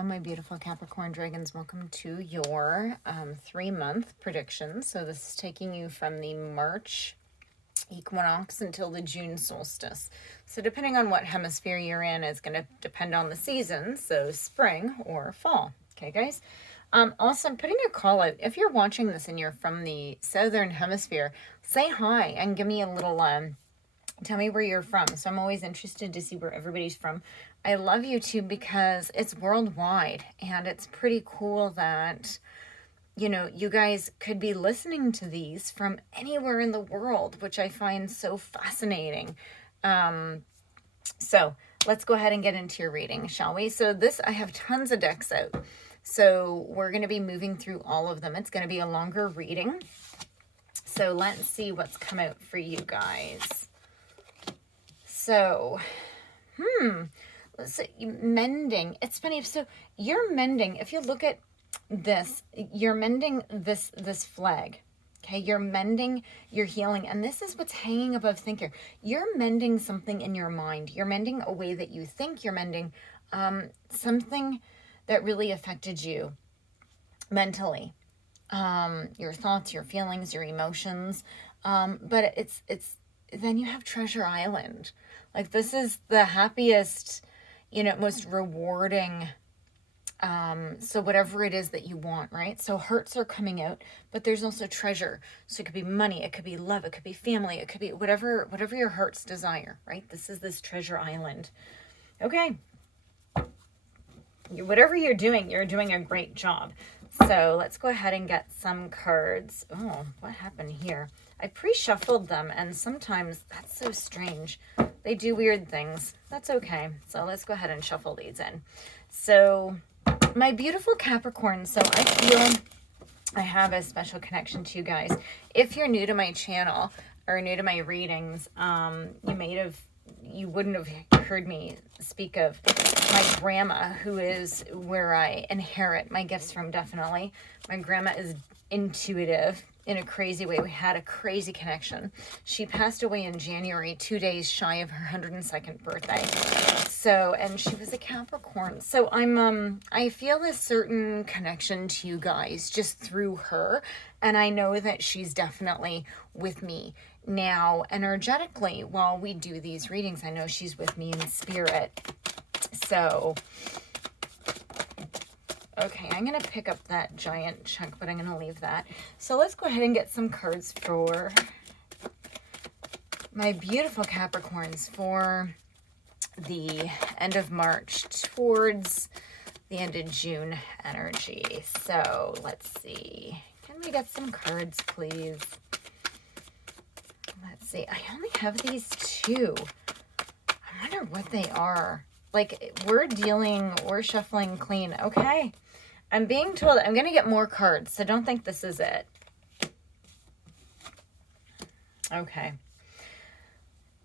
Hello, my beautiful Capricorn dragons. Welcome to your 3-month prediction. So this is taking you from the March equinox until the June solstice. So depending on what hemisphere you're in, it's going to depend on the season. So spring or fall. Okay, guys? Also, I'm putting a call out. If you're watching this and you're from the southern hemisphere, say hi and give me a little tell me where you're from. So I'm always interested to see where everybody's from. I love YouTube because it's worldwide, and it's pretty cool that, you know, you guys could be listening to these from anywhere in the world, which I find so fascinating. So let's go ahead and get into your reading, shall we? So this, I have tons of decks out. So we're going to be moving through all of them. It's going to be a longer reading. So let's see what's come out for you guys. So, let's see, mending. It's funny. So you're mending. If you look at this, you're mending this flag. Okay, you're mending, you're healing, and this is what's hanging above thinker. You're mending something in your mind. You're mending a way that you think. You're mending something that really affected you mentally. Your thoughts, your feelings, your emotions. But it's then you have Treasure Island. Like, this is the happiest, you know, most rewarding. So whatever it is that you want, right? So hearts are coming out, but there's also treasure. So it could be money, it could be love, it could be family, it could be whatever your heart's desire, right? This is this Treasure Island. Okay. Whatever you're doing a great job. So let's go ahead and get some cards. Oh, what happened here? I pre-shuffled them, and sometimes that's so strange. They do weird things. That's okay. So let's go ahead and shuffle these in. So my beautiful Capricorn, so I feel I have a special connection to you guys. If you're new to my channel or new to my readings, you wouldn't have heard me speak of my grandma, who is where I inherit my gifts from, definitely. My grandma is intuitive in a crazy way. We had a crazy connection. She passed away in January, 2 days shy of her 102nd birthday. So, and she was a Capricorn. So I feel a certain connection to you guys just through her. And I know that she's definitely with me now energetically while we do these readings. I know she's with me in spirit. So, okay, I'm going to pick up that giant chunk, but I'm going to leave that. So let's go ahead and get some cards for my beautiful Capricorns for the end of March towards the end of June energy. So let's see. Can we get some cards, please? Let's see. I only have these two. I wonder what they are. Like, we're shuffling clean. Okay. I'm being told I'm going to get more cards, so don't think this is it. Okay.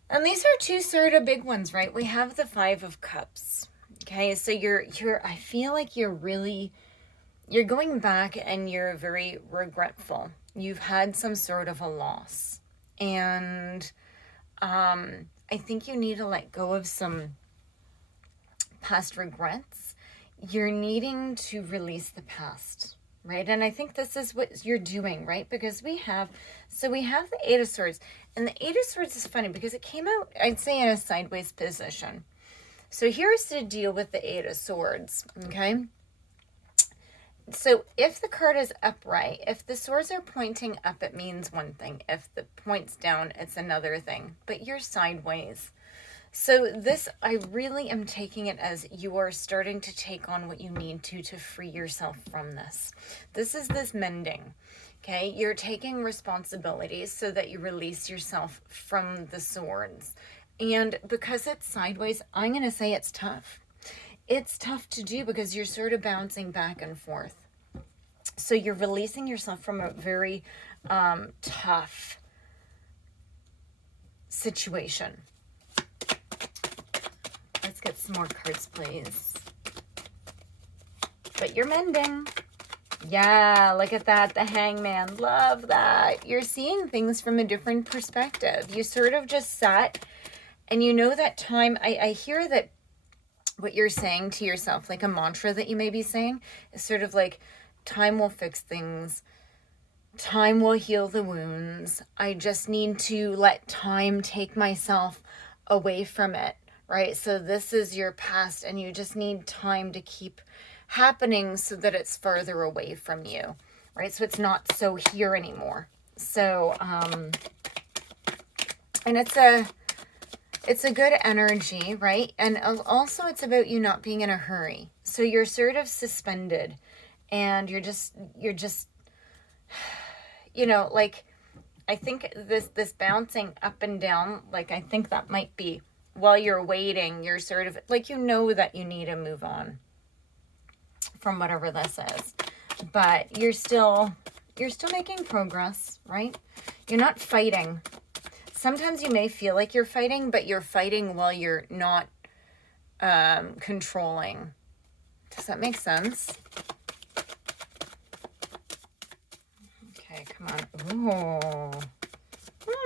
And these are two sort of big ones, right? We have the 5 of Cups. Okay, so I feel like you're going back and you're very regretful. You've had some sort of a loss. And I think you need to let go of some past regrets. You're needing to release the past, right? And I think this is what you're doing, right? Because we have the 8 of Swords, and the 8 of Swords is funny because it came out, I'd say, in a sideways position. So here's the deal with the 8 of Swords, okay? So if the card is upright, if the swords are pointing up, it means one thing. If the point's down, it's another thing. But you're sideways. So this, I really am taking it as you are starting to take on what you need to free yourself from this. This is this mending, okay? You're taking responsibilities so that you release yourself from the swords. And because it's sideways, I'm going to say it's tough. It's tough to do because you're sort of bouncing back and forth. So you're releasing yourself from a very tough situation. Let's get some more cards, please. But you're mending. Yeah, look at that. The Hangman. Love that. You're seeing things from a different perspective. You sort of just sat and you know that time. I hear that what you're saying to yourself, like a mantra that you may be saying, is sort of like, time will fix things. Time will heal the wounds. I just need to let time take myself away from it, right? So this is your past, and you just need time to keep happening so that it's further away from you, right? So it's not so here anymore. So, and it's a good energy, right? And also it's about you not being in a hurry. So you're sort of suspended, and you're just, you know, like, I think this bouncing up and down, like, I think that might be while you're waiting, you're sort of like, you know that you need to move on from whatever this is, but you're still making progress, right? You're not fighting. Sometimes you may feel like you're fighting, but you're fighting while you're not controlling. Does that make sense? Okay, come on.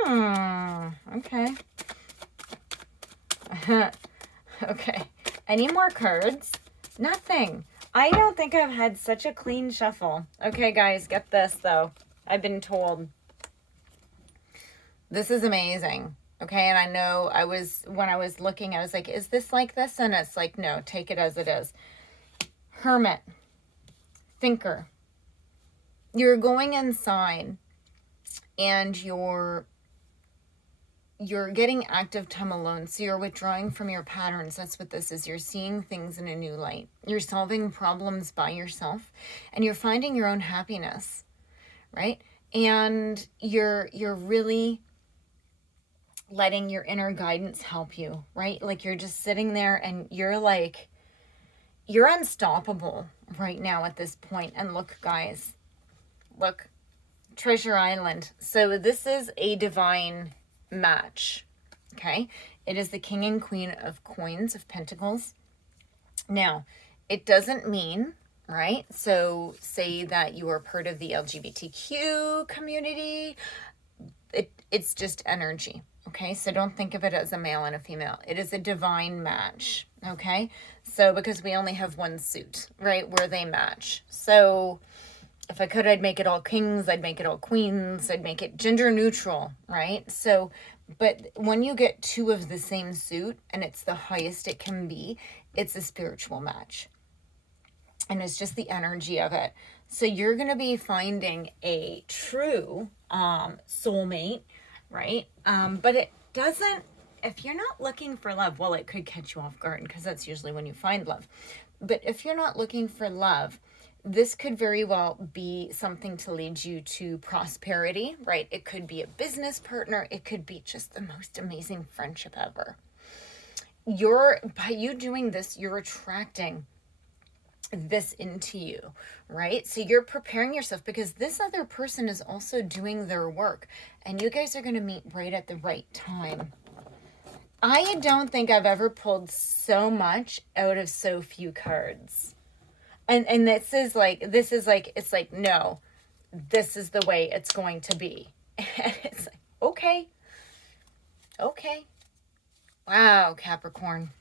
Ooh. Okay. Okay. Any more cards? Nothing. I don't think I've had such a clean shuffle. Okay, guys, get this, though. I've been told. This is amazing. Okay, and I know when I was looking, I was like, is this like this? And it's like, no, take it as it is. Hermit. Thinker. You're going inside, and you're getting active time alone. So you're withdrawing from your patterns. That's what this is. You're seeing things in a new light. You're solving problems by yourself, and you're finding your own happiness, right? And you're really letting your inner guidance help you, right? Like, you're just sitting there, and you're like, you're unstoppable right now at this point. And look, guys, look, Treasure Island. So this is a divine match. Okay, it is the King and Queen of Coins of Pentacles. Now, it doesn't mean, right? So say that you are part of the LGBTQ community. It's just energy. Okay, so don't think of it as a male and a female. It is a divine match. Okay, so because we only have one suit, right, where they match. So if I could, I'd make it all kings, I'd make it all queens, I'd make it gender neutral, right? So, but when you get two of the same suit, and it's the highest it can be, it's a spiritual match. And it's just the energy of it. So you're going to be finding a true soulmate, right? But it doesn't, if you're not looking for love, well, it could catch you off guard, because that's usually when you find love. But if you're not looking for love, this could very well be something to lead you to prosperity, right? It could be a business partner. It could be just the most amazing friendship ever. By you doing this, you're attracting this into you, right? So you're preparing yourself, because this other person is also doing their work, and you guys are going to meet right at the right time. I don't think I've ever pulled so much out of so few cards. And this is like, it's like, no, this is the way it's going to be. And it's like, okay. Wow, Capricorn.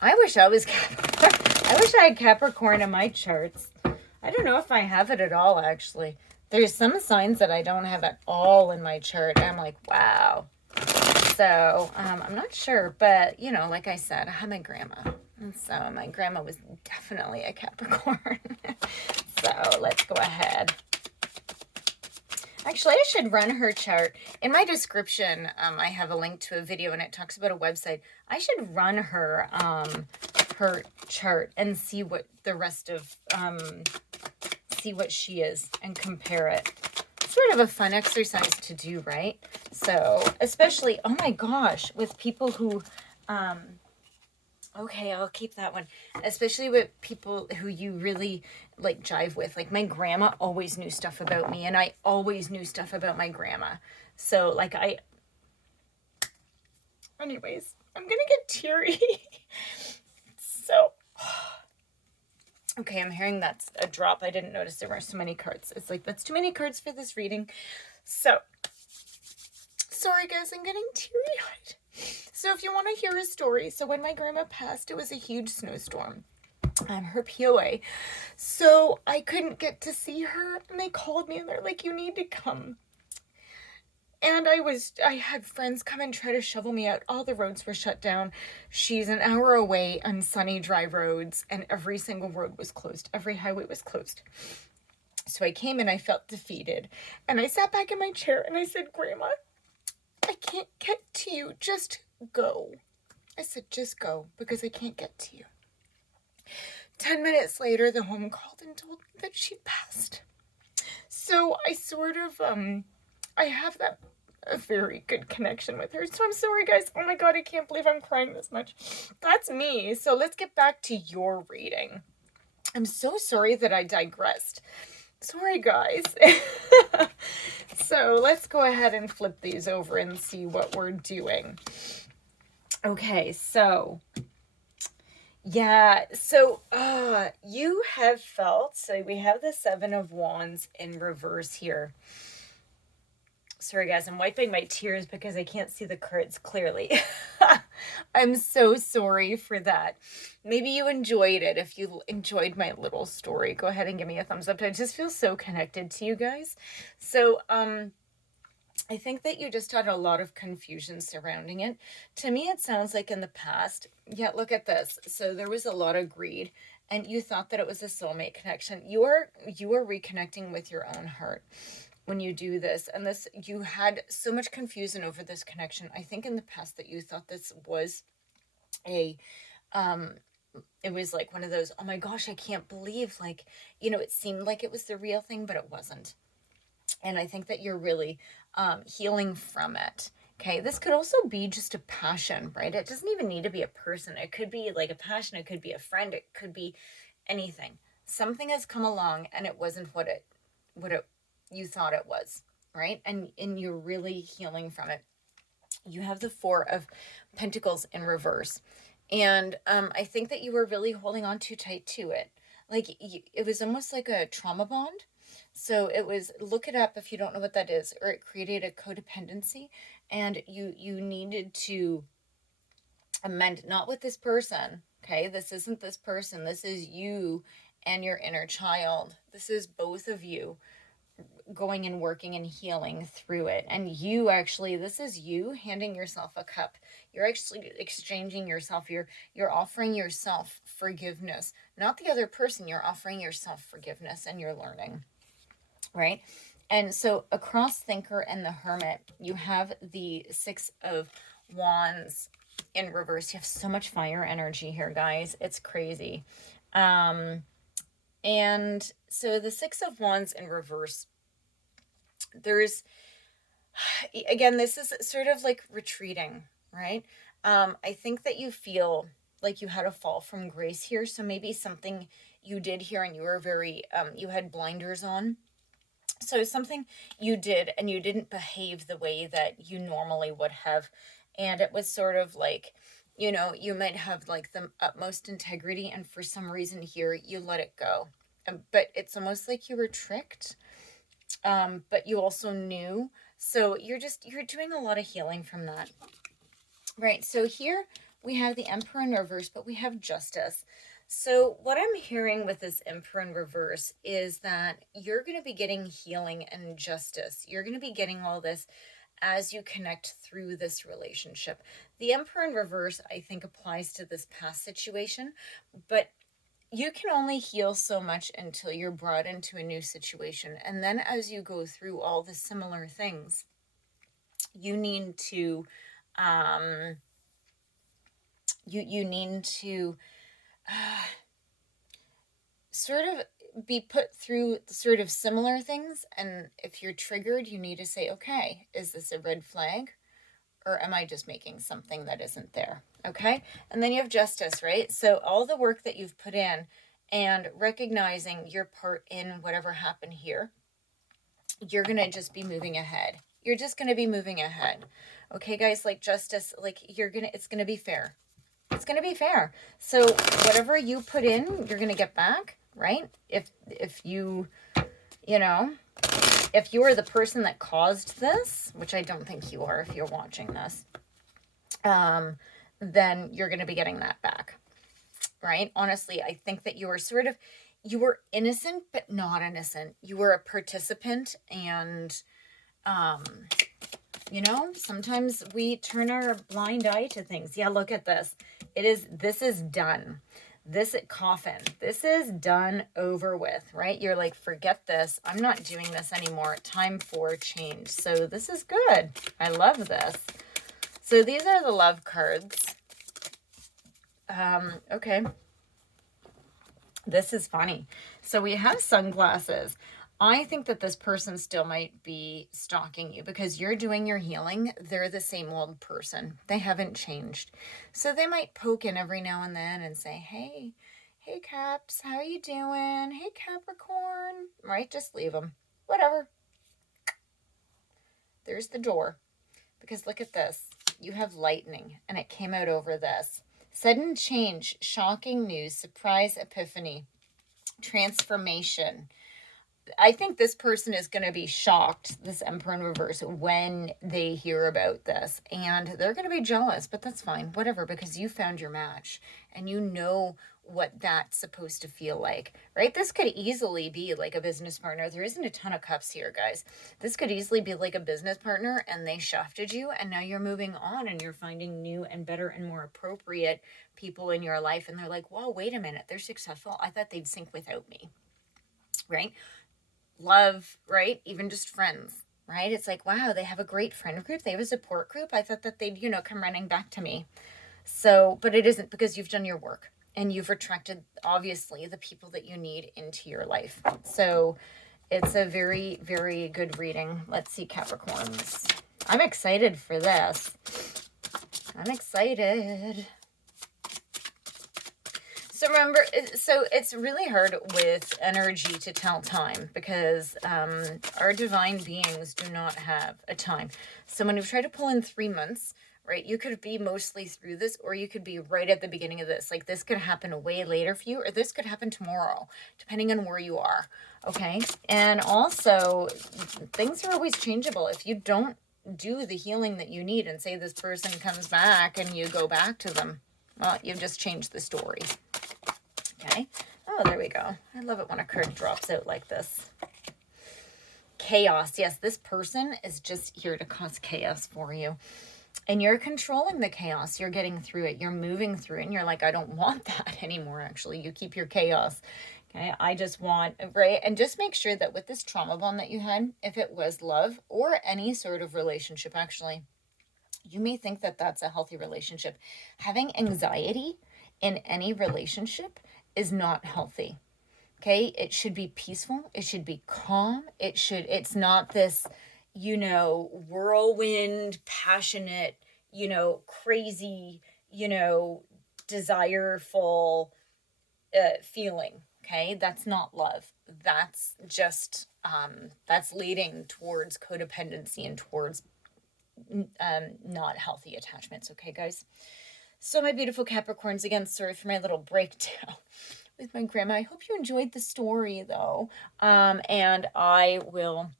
I wish I was Capricorn. I wish I had Capricorn in my charts. I don't know if I have it at all, actually. There's some signs that I don't have at all in my chart. I'm like, wow. So, I'm not sure, but, you know, like I said, I have my grandma. And so my grandma was definitely a Capricorn. So let's go ahead. Actually, I should run her chart. In my description, I have a link to a video, and it talks about a website. I should run her chart and see what the rest of, see what she is and compare it. It's sort of a fun exercise to do, right? So, especially, oh my gosh, with people who, okay, I'll keep that one. Especially with people who you really like jive with. Like, my grandma always knew stuff about me, and I always knew stuff about my grandma. So like anyways, I'm gonna get teary. So okay, I'm hearing that's a drop. I didn't notice there were so many cards. It's like, that's too many cards for this reading. So sorry guys, I'm getting teary-eyed. So if you want to hear a story, so when my grandma passed, it was a huge snowstorm. I'm her POA. So I couldn't get to see her, and they called me and they're like, you need to come. And I had friends come and try to shovel me out. All the roads were shut down. She's an hour away on sunny, dry roads, and every single road was closed. Every highway was closed. So I came and I felt defeated. And I sat back in my chair and I said, Grandma, I can't get to you. Just go. I said, just go, because I can't get to you. 10 minutes later, the home called and told me that she'd passed. So I sort of, I have a very good connection with her. So I'm sorry, guys. Oh my God, I can't believe I'm crying this much. That's me. So let's get back to your reading. I'm so sorry that I digressed. Sorry, guys. So let's go ahead and flip these over and see what we're doing. Okay, so yeah, so you have felt, so we have the Seven of Wands in reverse here. Sorry, guys, I'm wiping my tears because I can't see the cards clearly. I'm so sorry for that. Maybe you enjoyed it. If you enjoyed my little story, go ahead and give me a thumbs up. I just feel so connected to you guys. So, I think that you just had a lot of confusion surrounding it. To me, it sounds like in the past, yeah, look at this. So there was a lot of greed, and you thought that it was a soulmate connection. You are reconnecting with your own heart when you do this, and this, you had so much confusion over this connection. I think in the past that you thought this was a it was like one of those, oh my gosh, I can't believe, like, you know, it seemed like it was the real thing, but it wasn't. And I think that you're really healing from it. Okay, this could also be just a passion, right? It doesn't even need to be a person. It could be like a passion. It could be a friend. It could be anything. Something has come along and it wasn't what it you thought it was, right? And you're really healing from it. You have the Four of Pentacles in reverse. And I think that you were really holding on too tight to it. Like, it was almost like a trauma bond. So it was, look it up if you don't know what that is, or it created a codependency, and you needed to amend, not with this person, okay? This isn't this person. This is you and your inner child. This is both of you going and working and healing through it. And you actually, this is you handing yourself a cup. You're actually exchanging yourself. You're offering yourself forgiveness, not the other person. You're offering yourself forgiveness, and you're learning, right? And so across Thinker and the Hermit, you have the Six of Wands in reverse. You have so much fire energy here, guys. It's crazy. And so the Six of Wands in reverse, there's, again, this is sort of like retreating, right? I think that you feel like you had a fall from grace here. So maybe something you did here and you were very, you had blinders on. So something you did and you didn't behave the way that you normally would have. And it was sort of like, you know, you might have like the utmost integrity, and for some reason here, you let it go. But it's almost like you were tricked. But you also knew. So you're doing a lot of healing from that. Right. So here we have the Emperor in reverse, but we have Justice. So what I'm hearing with this Emperor in reverse is that you're going to be getting healing and justice. You're going to be getting all this as you connect through this relationship. The Emperor in reverse, I think, applies to this past situation, but you can only heal so much until you're brought into a new situation. And then as you go through all the similar things, you need to, you need to sort of be put through sort of similar things. And if you're triggered, you need to say, okay, is this a red flag? Or am I just making something that isn't there? Okay. And then you have Justice, right? So all the work that you've put in and recognizing your part in whatever happened here, you're going to just be moving ahead. You're just going to be moving ahead. Okay, guys, like Justice, like it's going to be fair. It's going to be fair. So whatever you put in, you're going to get back, right? If you, you know, if you are the person that caused this, which I don't think you are if you're watching this, then you're going to be getting that back, right? Honestly, I think that you were innocent, but not innocent. You were a participant, and, sometimes we turn our blind eye to things. Yeah, look at this. This is done. This coffin, this is done, over with, right? You're like, forget this. I'm not doing this anymore. Time for change. So this is good. I love this. So these are the love cards. Okay. This is funny. So we have sunglasses. I think that this person still might be stalking you because you're doing your healing. They're the same old person. They haven't changed. So they might poke in every now and then and say, hey Caps, how you doing? Hey Capricorn, right? Just leave them. Whatever. There's the door. Because look at this. You have lightning, and it came out over this. Sudden change, shocking news, surprise epiphany, transformation. I think this person is going to be shocked, this Emperor in reverse, when they hear about this. And they're going to be jealous, but that's fine. Whatever, because you found your match. And you know what that's supposed to feel like, right? This could easily be like a business partner. There isn't a ton of cups here, guys. This could easily be like a business partner, and they shafted you, and now you're moving on, and you're finding new and better and more appropriate people in your life. And they're like, whoa, wait a minute. They're successful. I thought they'd sync without me, right? Love, right? Even just friends, right? It's like, wow, they have a great friend group. They have a support group. I thought that they'd, come running back to me. So, but it isn't, because you've done your work and you've attracted, obviously, the people that you need into your life. So it's a very, very good reading. Let's see, Capricorns. I'm excited for this. I'm excited. So remember, so it's really hard with energy to tell time, because our divine beings do not have a time. So when you try to pull in 3 months, right, you could be mostly through this, or you could be right at the beginning of this. Like, this could happen way later for you, or this could happen tomorrow, depending on where you are, okay? And also, things are always changeable. If you don't do the healing that you need, and say this person comes back and you go back to them, well, you've just changed the story. Okay. Oh, there we go. I love it when a card drops out like this. Chaos. Yes, this person is just here to cause chaos for you. And you're controlling the chaos. You're getting through it. You're moving through it. And you're like, I don't want that anymore, actually. You keep your chaos. Okay. I just want, right? And just make sure that with this trauma bond that you had, if it was love or any sort of relationship, actually, you may think that that's a healthy relationship. Having anxiety in any relationship is not healthy. Okay? It should be peaceful. It should be calm. It's not this, whirlwind, passionate, crazy, desireful feeling. Okay? That's not love. That's just, that's leading towards codependency and towards not healthy attachments. Okay, guys? So my beautiful Capricorns, again, sorry for my little breakdown with my grandma. I hope you enjoyed the story, though. And I will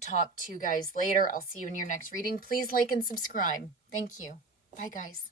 talk to you guys later. I'll see you in your next reading. Please like and subscribe. Thank you. Bye, guys.